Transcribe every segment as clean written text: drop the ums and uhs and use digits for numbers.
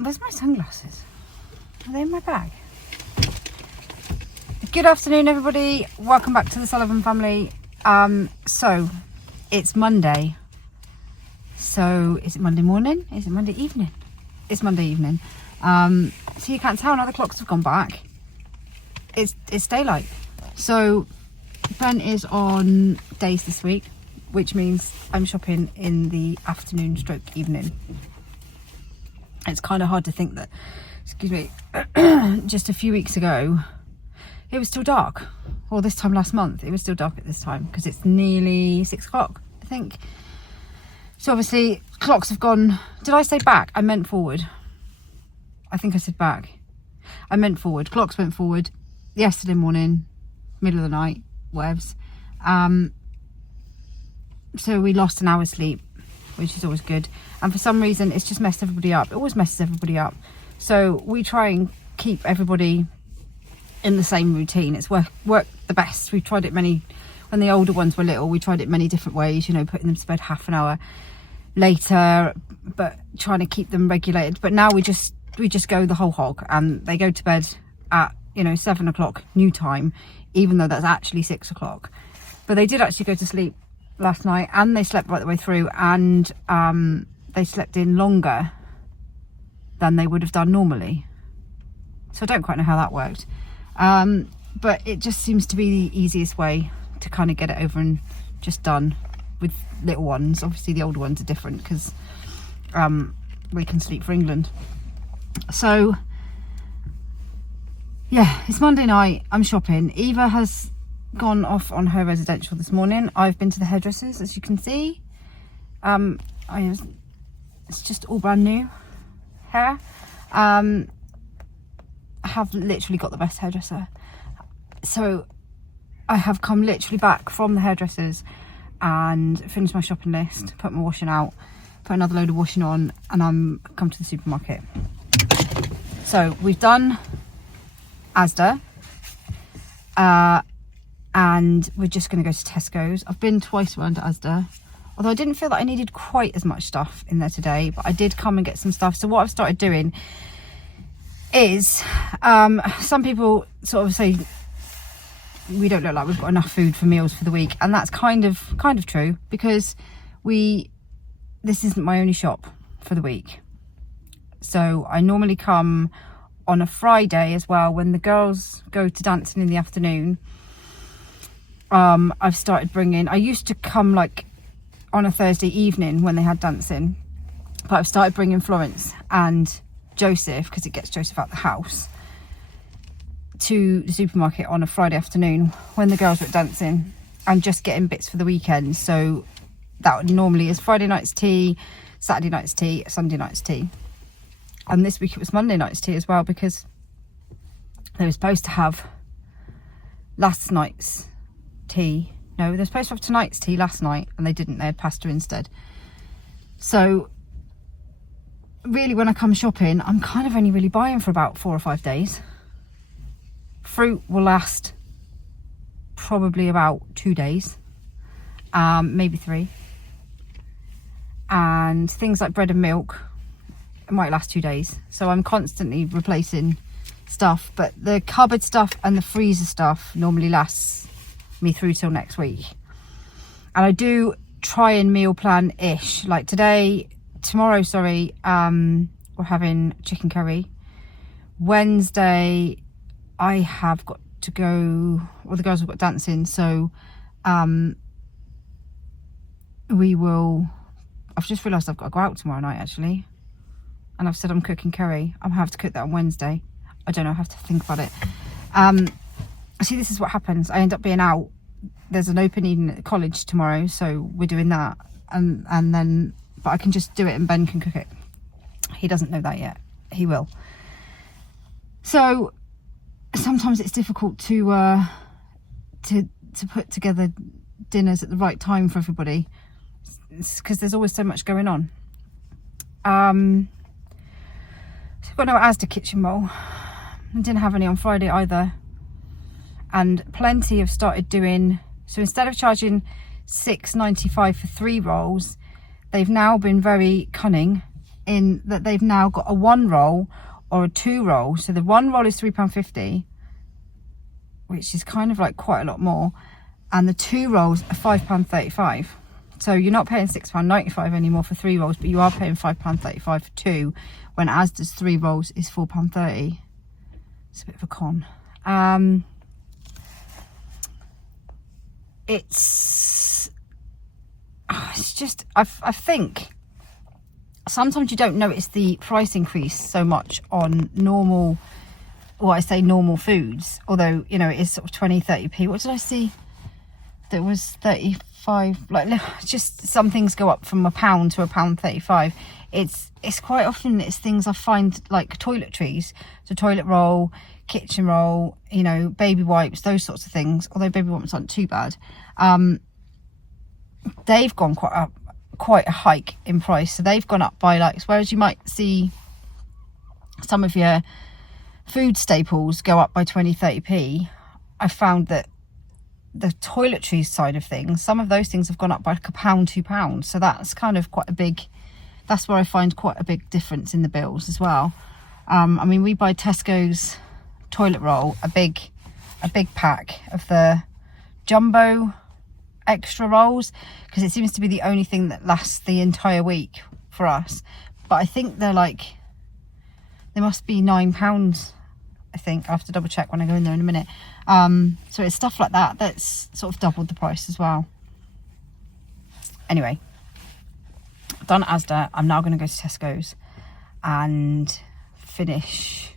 Where's my sunglasses? Are they in my bag? Good afternoon, everybody. Welcome back to the Sullivan family. So it's Monday. So is it Monday morning? Is it Monday evening? It's Monday evening. So you can't tell now the clocks have gone back. It's daylight. So Ben is on days this week, which means I'm shopping in the afternoon stroke evening. It's kind of hard to think that, excuse me, just a few weeks ago it was still dark, or this time last month it was still dark at this time, because it's nearly 6 o'clock, I think. So obviously clocks have gone, did I say back? I meant forward. I think I said back. I meant forward. Clocks went forward yesterday morning, middle of the night, whatevs. So we lost an hour's sleep, which is always good. And for some reason, it's just messed everybody up. It always messes everybody up. So we try and keep everybody in the same routine. It's worked the best. We tried it when the older ones were little, we tried it many different ways, you know, putting them to bed half an hour later, but trying to keep them regulated. But now we just go the whole hog, and they go to bed at, 7 o'clock new time, even though that's actually 6 o'clock. But they did actually go to sleep last night, and they slept right the way through, and they slept in longer than they would have done normally. So I don't quite know how that worked, but it just seems to be the easiest way to kind of get it over and just done with little ones. Obviously the older ones are different because we can sleep for England. So yeah, it's Monday night, I'm shopping. Eva has gone off on her residential this morning. I've been to the hairdressers, as you can see. It's just all brand new hair. I have literally got the best hairdresser. So I have come literally back from the hairdressers and finished my shopping list, put my washing out, put another load of washing on, and I'm come to the supermarket. So we've done Asda, and we're just going to go to Tesco's. I've been twice around to Asda, although I didn't feel that I needed quite as much stuff in there today, but I did come and get some stuff. So what I've started doing is, some people sort of say we don't look like we've got enough food for meals for the week, and that's kind of true, because this isn't my only shop for the week. So I normally come on a Friday as well, when the girls go to dancing in the afternoon. I've started bringing, I used to come like on a Thursday evening when they had dancing, but I've started bringing Florence and Joseph, because it gets Joseph out the house, to the supermarket on a Friday afternoon when the girls were at dancing, and just getting bits for the weekend. So that normally is Friday night's tea, Saturday night's tea, Sunday night's tea. And this week it was Monday night's tea as well, because they were supposed to have last night's tea. No, they were supposed to have tonight's tea last night, and they didn't. They had pasta instead. So really, when I come shopping, I'm kind of only really buying for about 4 or 5 days. Fruit will last probably about 2 days, maybe 3. And things like bread and milk, it might last 2 days. So I'm constantly replacing stuff, but the cupboard stuff and the freezer stuff normally lasts me through till next week. And I do try and meal plan-ish. Like tomorrow, we're having chicken curry. Wednesday I have got to go, well, the girls have got dancing, so I've just realised I've got to go out tomorrow night, actually, and I've said I'm cooking curry. I'm gonna have to cook that on Wednesday. I don't know, I have to think about it. See, this is what happens. I end up being out. There's an open evening at college tomorrow, so we're doing that, and then, but I can just do it and Ben can cook it. He doesn't know that yet. He will. So sometimes it's difficult to put together dinners at the right time for everybody. It's because there's always so much going on. So I've got no Asda kitchen roll. I didn't have any on Friday either. And plenty have started doing, so instead of charging £6.95 for 3 rolls, they've now been very cunning in that they've now got a 1 roll or a 2 roll. So the 1 roll is £3.50, which is kind of like quite a lot more, and the 2 rolls are £5.35. So you're not paying £6.95 anymore for 3 rolls, but you are paying £5.35 for 2, when Asda's 3 rolls is £4.30. It's a bit of a con. It's just, I think sometimes you don't notice the price increase so much on normal, well, I say normal foods, although, you know, it is sort of 20-30p. What did I see that was 35? Like, just some things go up from £1 to £1.35. It's quite often it's things I find, like toiletries, so toilet roll, kitchen roll, you know, baby wipes, those sorts of things, although baby wipes aren't too bad. They've gone quite a hike in price, so they've gone up by, like, whereas you might see some of your food staples go up by 20-30p, I found that the toiletries side of things, some of those things have gone up by like £1, £2. So that's kind of quite a big, that's where I find quite a big difference in the bills as well. I mean, we buy Tesco's toilet roll, a big pack of the jumbo extra rolls, because it seems to be the only thing that lasts the entire week for us. But I think they're like, they must be £9, I think. I have to double check when I go in there in a minute. So it's stuff like that that's sort of doubled the price as well. Anyway, done Asda. I'm now going to go to Tesco's and finish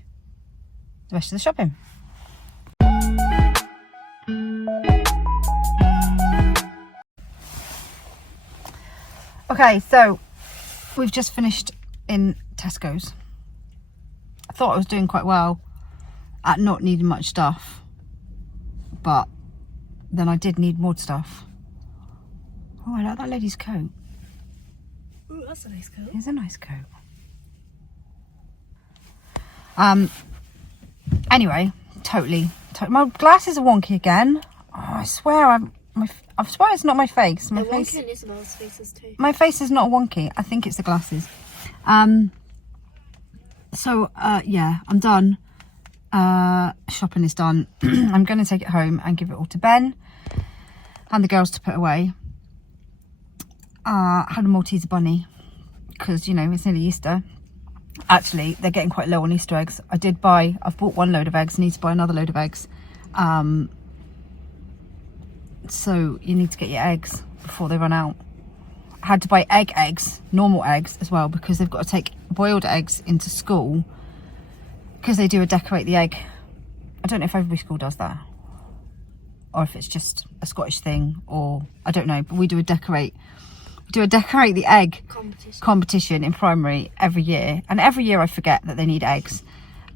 the rest of the shopping. Okay, so we've just finished in Tesco's. I thought I was doing quite well at not needing much stuff, but then I did need more stuff. Oh, I like that lady's coat. Ooh, that's a nice coat. It's a nice coat. Anyway, totally. My glasses are wonky again. Oh, I swear I swear it's not my face. My face. Wonky in Isabel's faces too. My face is not wonky. I think it's the glasses. So yeah, I'm done. Shopping is done. I'm going to take it home and give it all to Ben and the girls to put away. Had a Maltese bunny because, you know, it's nearly Easter. Actually, they're getting quite low on Easter eggs. I've bought 1 load of eggs, need to buy another load of eggs. So you need to get your eggs before they run out. I had to buy eggs, normal eggs as well, because they've got to take boiled eggs into school because they do a decorate the egg. I don't know if every school does that or if it's just a Scottish thing, or I don't know, but we do a decorate the egg competition in primary every year, and every year I forget that they need eggs,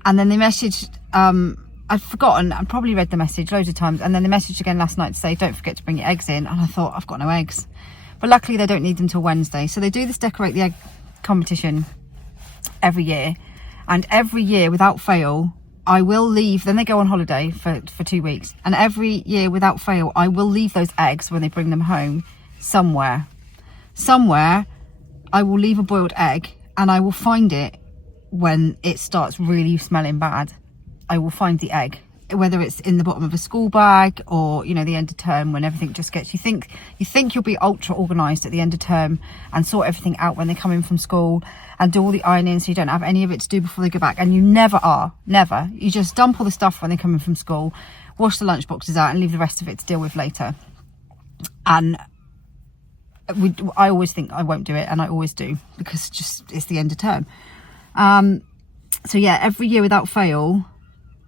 and then they messaged, I'd forgotten, I probably read the message loads of times, and then they messaged again last night to say don't forget to bring your eggs in, and I thought I've got no eggs, but luckily they don't need them till Wednesday. So they do this decorate the egg competition every year, and every year without fail I will leave, then they go on holiday for 2 weeks, and every year without fail I will leave those eggs when they bring them home somewhere I will leave a boiled egg, and I will find it when it starts really smelling bad. I will find the egg, whether it's in the bottom of a school bag or, you know, the end of term when everything just gets, you think you'll be ultra organised at the end of term and sort everything out when they come in from school and do all the ironing so you don't have any of it to do before they go back, and you never are. You just dump all the stuff when they come in from school, wash the lunch boxes out and leave the rest of it to deal with later. And I always think I won't do it, and I always do, because it's the end of term. So yeah, every year without fail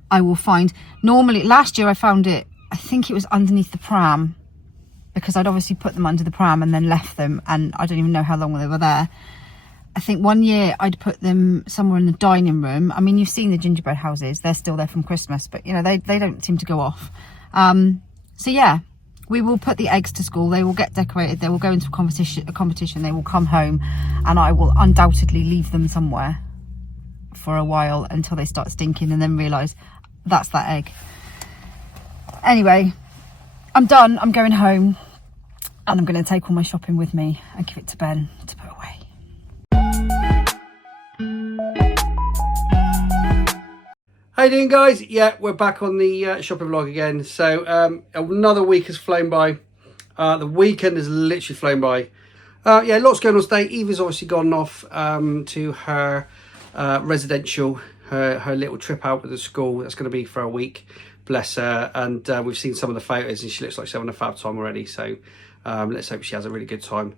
I will find, normally last year I found it, I think it was underneath the pram, because I'd obviously put them under the pram and then left them, and I don't even know how long they were there. I think one year I'd put them somewhere in the dining room. I mean, you've seen the gingerbread houses, they're still there from Christmas, but you know, they don't seem to go off. So yeah, we will put the eggs to school, they will get decorated, they will go into a competition, they will come home, and I will undoubtedly leave them somewhere for a while until they start stinking, and then realise that's that egg. Anyway, I'm done, I'm going home, and I'm going to take all my shopping with me and give it to Ben to put away. How you doing, guys? Yeah, we're back on the shopping vlog again. So another week has flown by. The weekend has literally flown by. Yeah, lots going on today. Eva's obviously gone off to her residential, her little trip out with the school. That's going to be for a week, bless her. And we've seen some of the photos and she looks like she's having a fab time already. So let's hope she has a really good time.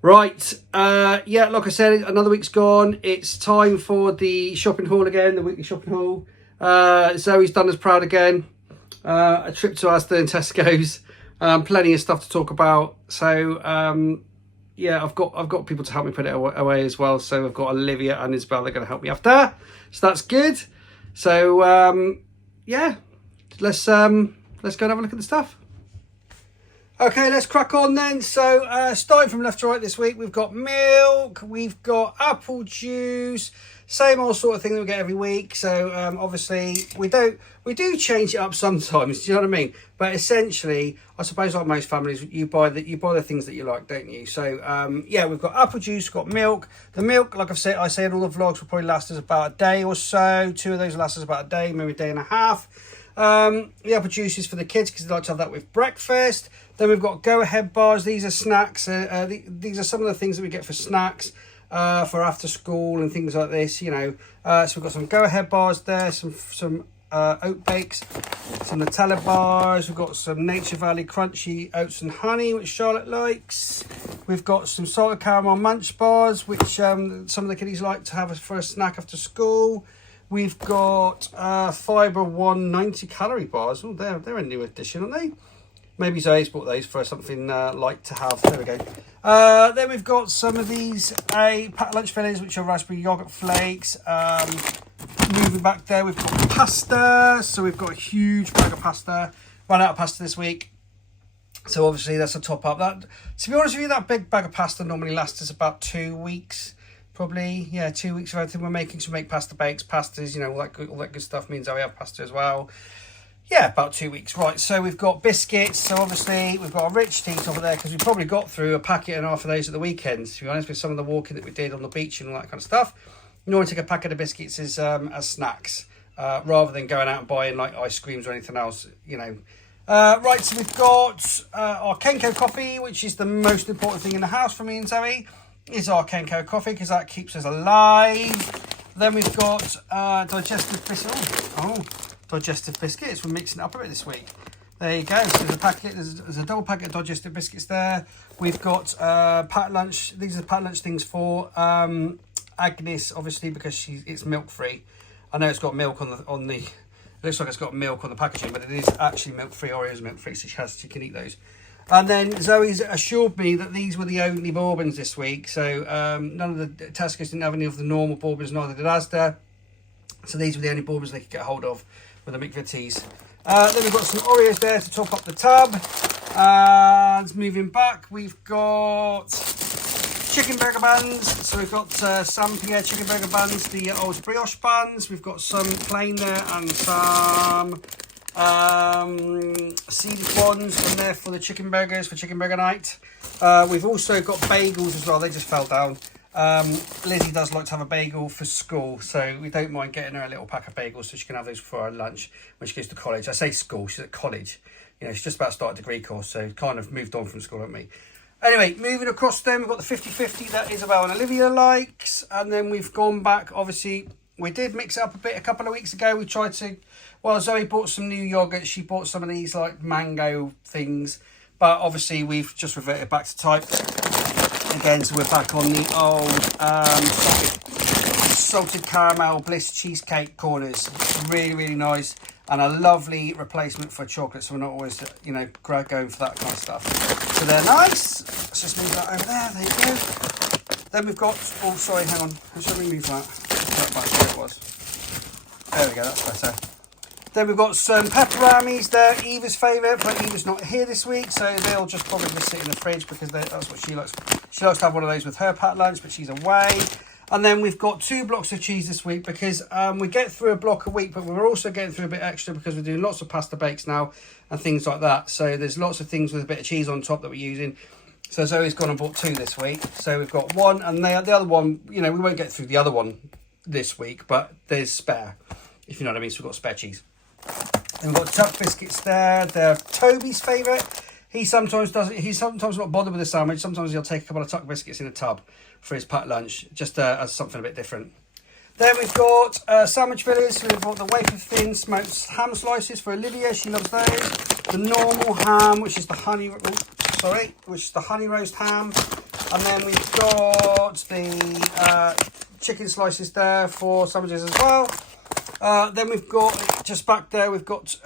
Right, yeah, like I said, another week's gone. It's time for the shopping haul again, the weekly shopping haul. Zoe's done us proud again. A trip to Asda and Tesco's. Plenty of stuff to talk about. So yeah, I've got people to help me put it away as well. So I've got Olivia and Isabel. They're going to help me after. So that's good. So yeah, let's go and have a look at the stuff. Okay, let's crack on then. So starting from left to right this week, we've got milk, we've got apple juice, same old sort of thing that we get every week. So obviously we do change it up sometimes, do you know what I mean? But essentially, I suppose like most families, you buy the things that you like, don't you? So yeah, we've got apple juice, we've got milk. The milk, like I say in all the vlogs, will probably last us about a day or so. 2 of those will last us about a day, maybe a day and a half. The apple juice is for the kids because they like to have that with breakfast. Then we've got go-ahead bars. These are snacks. These are some of the things that we get for snacks for after school and things like this, you know. So we've got some go-ahead bars there, some oat bakes, some Nutella bars. We've got some Nature Valley crunchy oats and honey, which Charlotte likes. We've got some salted caramel munch bars, which some of the kiddies like to have for a snack after school. We've got Fibre One 90-calorie bars. Oh, they're a new addition, aren't they? Maybe Zoe's bought those for something light to have. There we go. Then we've got some of these packed lunch fillers, which are raspberry yoghurt flakes. Moving back there, we've got pasta. So we've got a huge bag of pasta. Ran out of pasta this week. So obviously that's a top up. That, to be honest with you, that big bag of pasta normally lasts us about 2 weeks. Probably, yeah, 2 weeks of everything we're making. So we make pasta bakes, pastas, you know, all that good stuff means that we have pasta as well. Yeah, about 2 weeks. Right, so we've got biscuits. So obviously we've got a rich teat over there because we probably got through a packet and a half of those at the weekends, to be honest, with some of the walking that we did on the beach and all that kind of stuff. You normally take a packet of biscuits as snacks rather than going out and buying like ice creams or anything else, you know. Right, so we've got our Kenco coffee, which is the most important thing in the house for me and Zoe, is our Kenco coffee because that keeps us alive. Then we've got digestive biscuits. Digestive biscuits. We're mixing it up a bit this week. There you go. So there's a packet. There's a double packet of digestive biscuits there. We've got packed lunch. These are the packed lunch things for Agnes, obviously because it's milk free. I know it's got milk on the. It looks like it's got milk on the packaging, but it is actually milk free. Oreo's milk free, so she can eat those. And then Zoe's assured me that these were the only bourbons this week. So none of the Tesco's didn't have any of the normal bourbons, neither did Asda. So these were the only bourbons they could get hold of with the McVitie's. Then we've got some Oreos there to top up the tub. And moving back, we've got chicken burger buns. So we've got some Pierre chicken burger buns, the old brioche buns. We've got some plain there and some seeded ones in there for the chicken burgers for chicken burger night. We've also got bagels as well. They just fell down. Lizzie does like to have a bagel for school, so we don't mind getting her a little pack of bagels so she can have those for her lunch when she goes to college. I say school, she's at college. You know, she's just about to start a degree course, so kind of moved on from school, haven't we? Anyway, moving across then, we've got the 50-50 that Isabel and Olivia likes, and then we've gone back, obviously, we did mix it up a bit a couple of weeks ago. We tried to, well, Zoe bought some new yogurt, she bought some of these like mango things, but obviously we've just reverted back to type. Again, so we're back on the old salted caramel bliss cheesecake corners. Really, really nice. And a lovely replacement for chocolate. So we're not always, you know, going for that kind of stuff. So they're nice. Let's just move that over there. There you go. Then we've got, oh, sorry, hang on. Shall we move that? Back where it was. There we go, that's better. Then we've got some pepperonis there, Eva's favourite, but Eva's not here this week, so they'll just probably sit in the fridge because that's what she likes. She likes to have one of those with her packed lunch, but she's away. And then we've got 2 blocks of cheese this week because we get through a block a week, but we're also getting through a bit extra because we're doing lots of pasta bakes now and things like that. So there's lots of things with a bit of cheese on top that we're using. So Zoe's gone and bought 2 this week. So we've got 1, and the other one, you know, we won't get through the other one this week, but there's spare. if you know what I mean. So we've got spare cheese. And we've got tuck biscuits there. They're Toby's favourite. He's sometimes not bothered with a sandwich. Sometimes he'll take a couple of tuck biscuits in a tub for his packed lunch, just as something a bit different. Then we've got sandwich fillers. We've got the wafer thin smoked ham slices for Olivia. She loves those. The normal ham, which is the honey roast ham. And then we've got the chicken slices there for sandwiches as well. Then we've got, just back there, we've got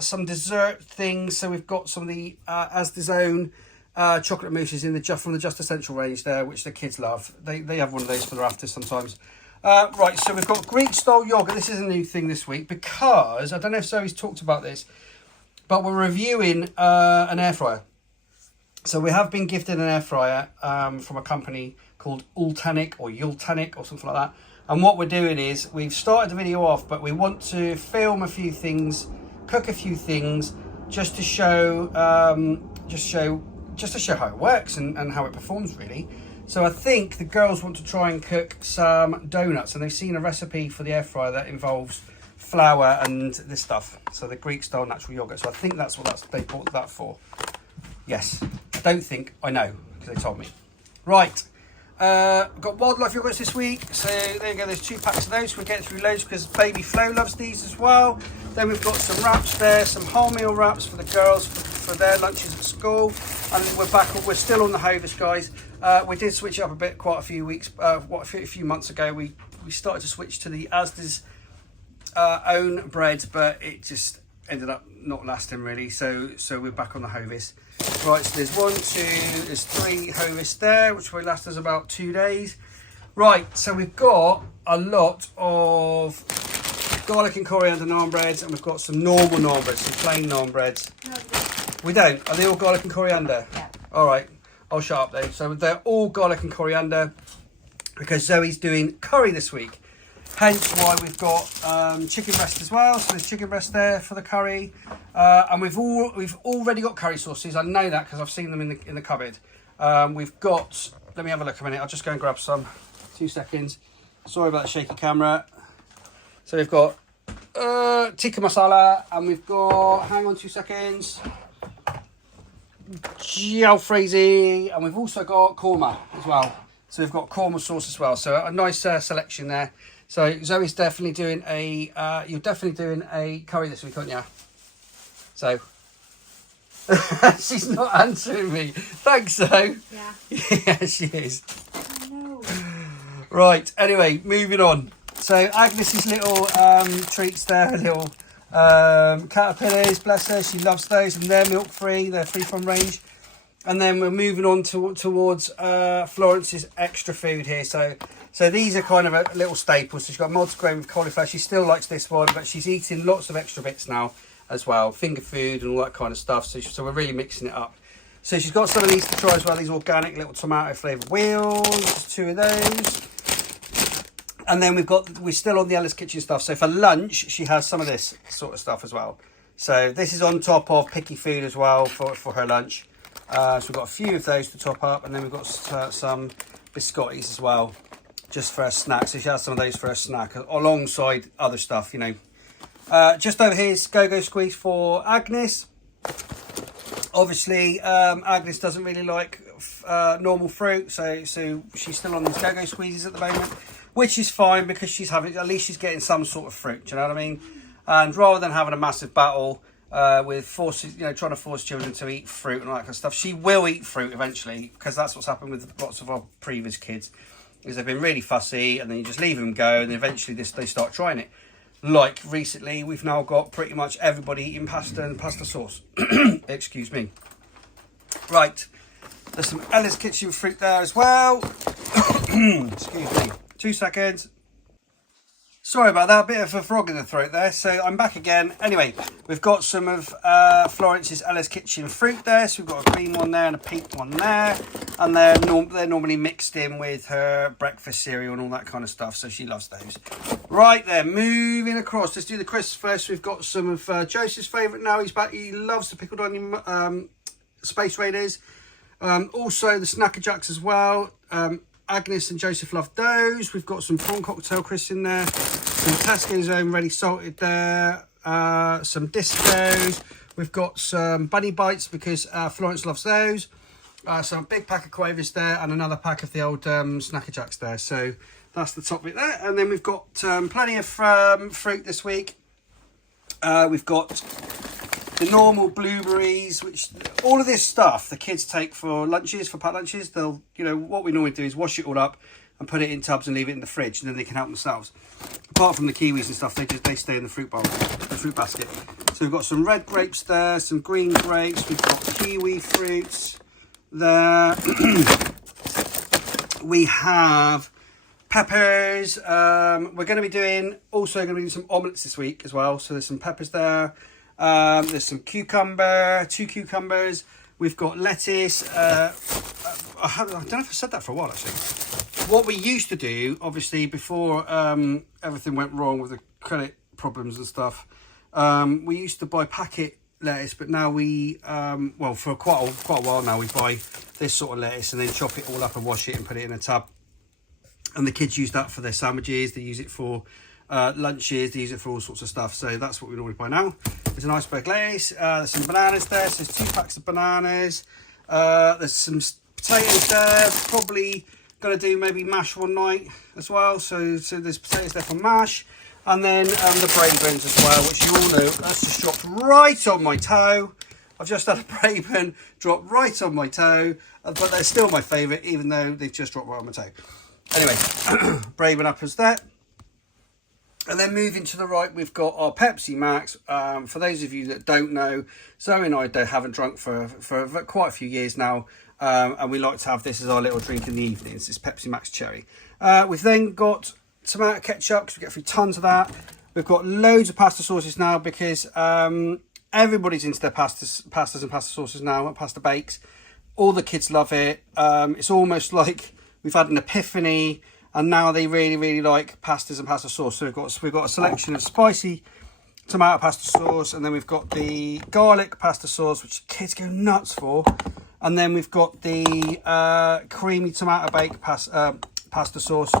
some dessert things. So we've got some of the Asda's own chocolate mousses from the Just Essential range there, which the kids love. They have one of those for their afters sometimes. Right, so we've got Greek style yogurt. This is a new thing this week because, I don't know if Zoe's talked about this, but we're reviewing an air fryer. So we have been gifted an air fryer from a company called 𝚫𝙾𝙽𝙽 or 𝚫𝙾𝙽𝙽 or something like that. And what we're doing is we've started the video off, but we want to film a few things, cook a few things, just to show how it works and how it performs really. So I think the girls want to try and cook some donuts, and they've seen a recipe for the air fryer that involves flour and this stuff. So the Greek style natural yogurt. So I think that's what they bought that for. Yes, I don't think, I know, because they told me. Right, got wildlife yogurts this week. So there you go, there's 2 packs of those. We're getting through loads because baby Flo loves these as well. Then we've got some wraps there, some wholemeal wraps for the girls for their lunches at school. And we're still on the Hovis, guys. We did switch up a bit quite a few weeks, a few months ago. We started to switch to the Asda's own bread, but it just ended up not lasting really. So we're back on the Hovis. Right, so there's 3 Hovis there, which will last us about 2 days. Right, so we've got a lot of garlic and coriander naan breads, and we've got some normal naan breads, some plain naan breads. No, We don't. Are they all garlic and coriander? Yeah. All right, I'll shut up then. So they're all garlic and coriander because Zoe's doing curry this week. Hence why we've got chicken breast as well. So there's chicken breast there for the curry, and we've already got curry sauces. I know that because I've seen them in the cupboard. We've got. Let me have a look a minute. I'll just go and grab some. 2 seconds. Sorry about the shaky camera. So we've got tikka masala, and we've got. Hang on 2 seconds. 𝙲𝙾𝙽𝙽𝙴𝙲𝚃, and we've also got korma as well. So we've got korma sauce as well. So a nice selection there. So Zoe's definitely doing you're definitely doing a curry this week, aren't you? So she's not answering me. Thanks, Zoe. Yeah. Yeah, she is. I know. Right. Anyway, moving on. So Agnes's little treats there, little caterpillars, bless her, she loves those, and they're milk free, they're free from range. And then we're moving on towards Florence's extra food here. So these are kind of a little staple. So she's got multigrain with cauliflower. She still likes this one, but she's eating lots of extra bits now as well, finger food and all that kind of stuff. So we're really mixing it up. So she's got some of these to try as well, these organic little tomato flavoured wheels, just 2 of those. And then we're still on the Ella's Kitchen stuff. So for lunch, she has some of this sort of stuff as well. So this is on top of picky food as well for her lunch. So we've got a few of those to top up. And then we've got some biscottis as well, just for a snack. So she has some of those for a snack alongside other stuff, you know. Just over here is Go-Go Squeeze for Agnes. Obviously, Agnes doesn't really like normal fruit. So she's still on these Go-Go Squeezes at the moment. Which is fine because at least she's getting some sort of fruit, do you know what I mean? And rather than having a massive battle with trying to force children to eat fruit and all that kind of stuff, she will eat fruit eventually, because that's what's happened with lots of our previous kids, is they've been really fussy and then you just leave them go and eventually they start trying it. Like recently, we've now got pretty much everybody eating pasta and pasta sauce. Excuse me. Right, there's some Ella's Kitchen fruit there as well. Excuse me. 2 seconds. Sorry about that, a bit of a frog in the throat there. So I'm back again. Anyway, we've got some of Florence's Ella's Kitchen fruit there. So we've got a green one there and a pink one there. And they're normally mixed in with her breakfast cereal and all that kind of stuff. So she loves those. Right there, moving across. Let's do the crisps first. We've got some of Joseph's favourite now. He's back. He loves the pickled onion Space Raiders. Also the Snacker Jacks as well. Agnes and Joseph love those. We've got some prawn cocktail crisps in there. some Tesco's own ready salted there, some discos. We've got some bunny bites because Florence loves those. So a big pack of quavers there and another pack of the old Snacker Jacks there. So that's the top bit there. And then we've got plenty of fruit this week. We've got the normal blueberries, which all of this stuff the kids take for lunches, for packed lunches. They'll, you know, what we normally do is wash it all up and put it in tubs and leave it in the fridge, and then they can help themselves. Apart from the kiwis and stuff, they stay in the fruit bowl, the fruit basket. So we've got some red grapes there, some green grapes. We've got kiwi fruits there. We have peppers. We're going to be doing some omelettes this week as well. So there's some peppers there. There's some cucumber, 2 cucumbers. We've got lettuce. I don't know if I said that for a while actually. What we used to do, obviously, before everything went wrong with the credit problems and stuff, we used to buy packet lettuce, but now we, well, for quite a while now, we buy this sort of lettuce and then chop it all up and wash it and put it in a tub. And the kids use that for their sandwiches. They use it for lunches. They use it for all sorts of stuff. So that's what we normally buy now. There's an iceberg lettuce. There's some bananas there. So there's 2 packs of bananas. There's some potatoes there. Probably going to do maybe mash one night as well. So there's potatoes there for mash. And then the Braybens as well, which you all know, that's just dropped right on my toe. I've just had a Brayben drop right on my toe, but they're still my favourite, even though they've just dropped right on my toe. Anyway, Brayben uppers there. And then moving to the right, we've got our Pepsi Max. For those of you that don't know, Zoe and I haven't drunk for quite a few years now. And we like to have this as our little drink in the evenings. It's Pepsi Max Cherry. We've then got tomato ketchup, because we get through tons of that. We've got loads of pasta sauces now because everybody's into their pastas and pasta sauces now, and pasta bakes. All the kids love it. It's almost like we've had an epiphany, and now they really like pastas and pasta sauce. So we've got a selection of spicy tomato pasta sauce, and then we've got the garlic pasta sauce, which kids go nuts for, and then we've got the creamy tomato baked pasta sauce,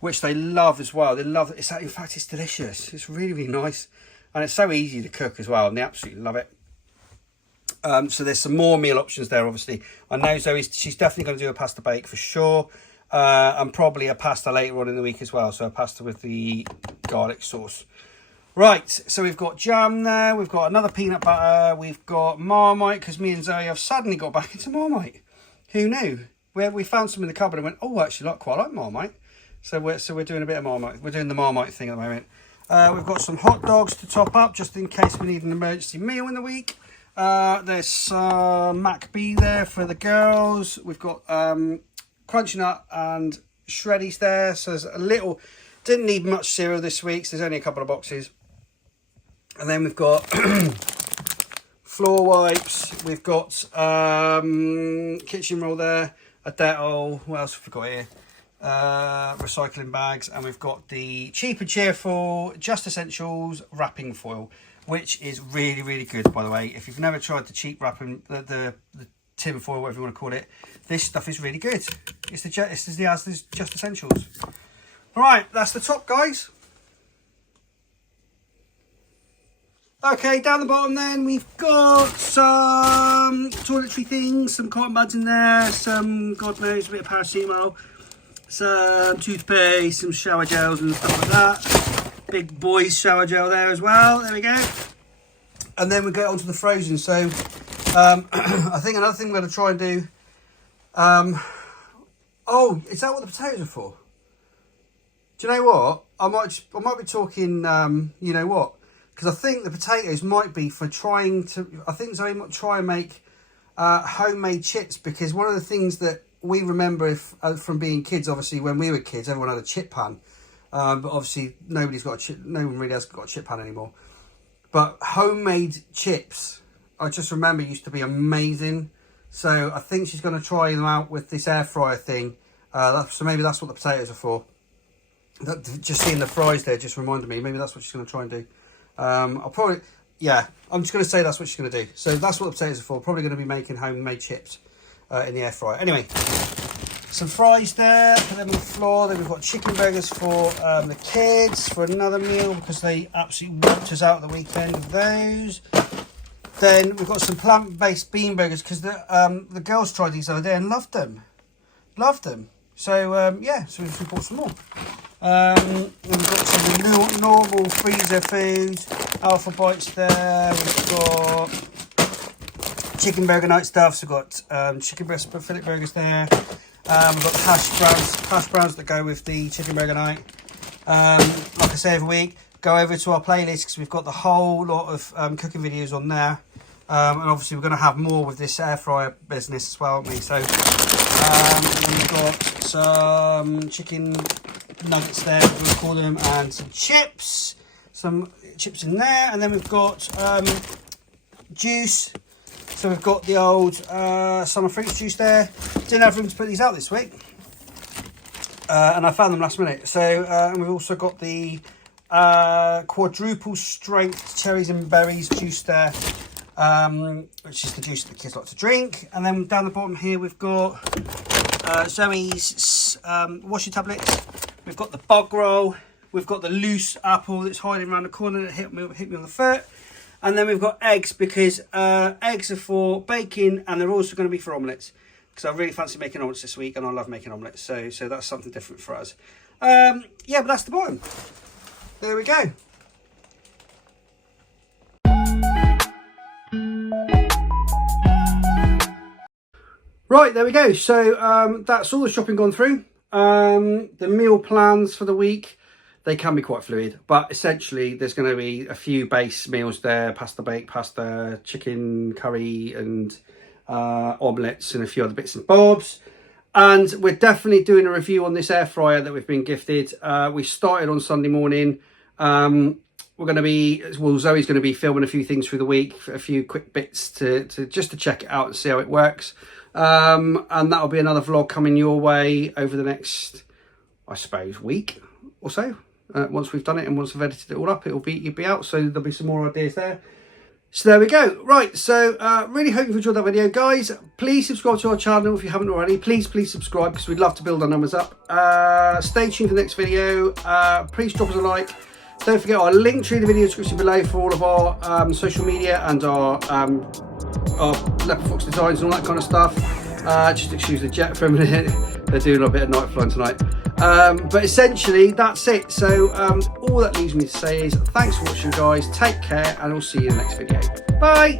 which they love as well. They love it. In fact, it's delicious. It's really nice, and it's so easy to cook as well, and they absolutely love it. So there's some more meal options there, obviously. I know she's definitely going to do a pasta bake for sure, and probably a pasta later on in the week as well. So a pasta with the garlic sauce. Right, so we've got jam there. We've got another peanut butter. We've got Marmite, because me and Zoe have suddenly got back into Marmite. Who knew? We found some in the cupboard and went, oh, actually, quite like Marmite. So we're doing a bit of Marmite. We're doing the Marmite thing at the moment. We've got some hot dogs to top up, just in case we need an emergency meal in the week. There's some McB there for the girls. We've got Crunchy Nut and Shreddies there. So there's a little, didn't need much cereal this week, so there's only a couple of boxes. And then we've got floor wipes. We've got kitchen roll there, a Dettol. What else have we got here? Recycling bags, and we've got the Cheap and Cheerful Just Essentials wrapping foil, which is really good, by the way. If you've never tried the cheap wrapping, the tin foil, whatever you want to call it, this stuff is really good. It's the Asda's Just Essentials. All right, that's the top, guys. Okay, down the bottom then, we've got some toiletry things, some cotton buds in there, some, God knows, a bit of paracetamol, some toothpaste, some shower gels and stuff like that. Big boys shower gel there as well. There we go. And then we go on to the frozen. So I think another thing we're going to try and do. Oh, is that what the potatoes are for? Do you know what? I might be talking. You know what? Because I think the potatoes might be for trying to. I think Zoe might try and make homemade chips, because one of the things that we remember from being kids, obviously when we were kids, everyone had a chip pan. But obviously no one really has got a chip pan anymore. But homemade chips, I just remember, used to be amazing. So I think she's going to try them out with this air fryer thing. So maybe that's what the potatoes are for. Just seeing the fries there just reminded me. Maybe that's what she's going to try and do. I'm just going to say that's what she's going to do. So that's what the potatoes are for. Probably going to be making homemade chips in the air fryer. Anyway, some fries there, put them on the floor. Then we've got chicken burgers for the kids for another meal because they absolutely whooped us out the weekend with those. Then we've got some plant-based bean burgers because the girls tried these the other day and loved them. So yeah, so we bought some more. We've got some normal freezer foods, Alpha Bites there. We've got chicken burger night stuff. So we've got chicken breast fillet burgers there. We've got hash browns that go with the chicken burger night. Like I say every week, go over to our playlist because we've got the whole lot of cooking videos on there. And obviously we're going to have more with this air fryer business as well, aren't we? So we've got some chicken nuggets there, we're going to call them, and some chips in there. And then we've got juice. So we've got the old summer fruits juice there. Didn't have room to put these out this week, and I found them last minute. So and we've also got the quadruple strength cherries and berries juice there, which is the juice that the kids like to drink. And then down the bottom here we've got Zoe's washing tablets. We've got the bog roll. We've got the loose apple that's hiding around the corner that hit me on the foot. And then we've got eggs because eggs are for baking and they're also going to be for omelettes. Because I really fancy making omelettes this week and I love making omelettes. So that's something different for us. Yeah, but that's the bottom. There we go. Right, there we go. So that's all the shopping gone through. The meal plans for the week, they can be quite fluid, but essentially there's going to be a few base meals there: pasta bake, pasta, chicken curry, and omelettes, and a few other bits and bobs. And we're definitely doing a review on this air fryer that we've been gifted. We started on Sunday morning. Zoe's going to be filming a few things through the week, a few quick bits to check it out and see how it works. And that'll be another vlog coming your way over the next, I suppose, week or so. Once we've done it and once we've edited it all up, it'll be out. So there'll be some more ideas there. So there we go. Right, so really hope you've enjoyed that video, guys. Please subscribe to our channel if you haven't already. Please subscribe because we'd love to build our numbers up. Stay tuned for the next video. Please drop us a like. Don't forget our link tree in the video description below for all of our social media and our leopard fox designs and all that kind of stuff. Just excuse the jet for a minute. They're doing a bit of night flying tonight. But essentially that's it. So all that leaves me to say is thanks for watching, guys. Take care and I'll see you in the next video. Bye.